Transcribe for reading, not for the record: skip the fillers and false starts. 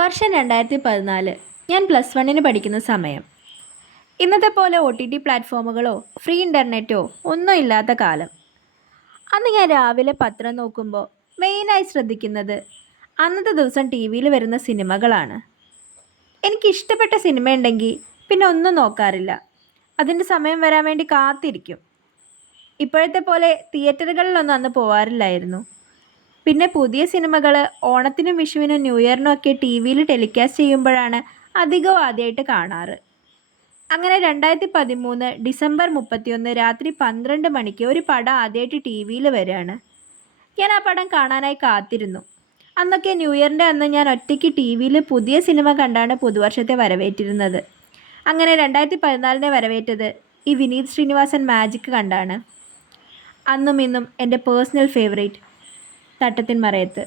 വർഷം 2014. ഞാൻ +1 പഠിക്കുന്ന സമയം. ഇന്നത്തെ പോലെ OTT പ്ലാറ്റ്ഫോമുകളോ ഫ്രീ ഇൻ്റർനെറ്റോ ഒന്നും ഇല്ലാത്ത കാലം. അന്ന് ഞാൻ രാവിലെ പത്രം നോക്കുമ്പോൾ മെയിനായി ശ്രദ്ധിക്കുന്നത് അന്നത്തെ ദിവസം TV-യിൽ വരുന്ന സിനിമകളാണ്. എനിക്കിഷ്ടപ്പെട്ട സിനിമയുണ്ടെങ്കിൽ പിന്നെ ഒന്നും നോക്കാറില്ല. അതിൻ്റെ സമയം വരാൻ വേണ്ടി കാത്തിരിക്കും. ഇപ്പോഴത്തെ പോലെ തിയേറ്ററുകളിലൊന്നും അന്ന് പോവാറില്ലായിരുന്നു. പിന്നെ പുതിയ സിനിമകൾ ഓണത്തിനും വിഷുവിനും ന്യൂ ഇയറിനും ഒക്കെ TV-യിൽ ടെലികാസ്റ്റ് ചെയ്യുമ്പോഴാണ് അധികവും ആദ്യമായിട്ട് കാണാറ്. അങ്ങനെ 2013 ഡിസംബർ 31 രാത്രി 12 മണിക്ക് ഒരു പടം ആദ്യമായിട്ട് TV-യിൽ വരികയാണ്. ഞാൻ ആ പടം കാണാനായി കാത്തിരുന്നു. അന്നൊക്കെ ന്യൂ ഇയറിൻ്റെ അന്ന് ഞാൻ ഒറ്റയ്ക്ക് TV-യിൽ പുതിയ സിനിമ കണ്ടാണ് പുതുവർഷത്തെ വരവേറ്റിരുന്നത്. അങ്ങനെ 2014 വരവേറ്റത് ഈ വിനീത് ശ്രീനിവാസൻ മാജിക് കണ്ടാണ്. അന്നും ഇന്നും എൻ്റെ പേഴ്സണൽ ഫേവറേറ്റ് തട്ടത്തിൻ മറയത്ത്.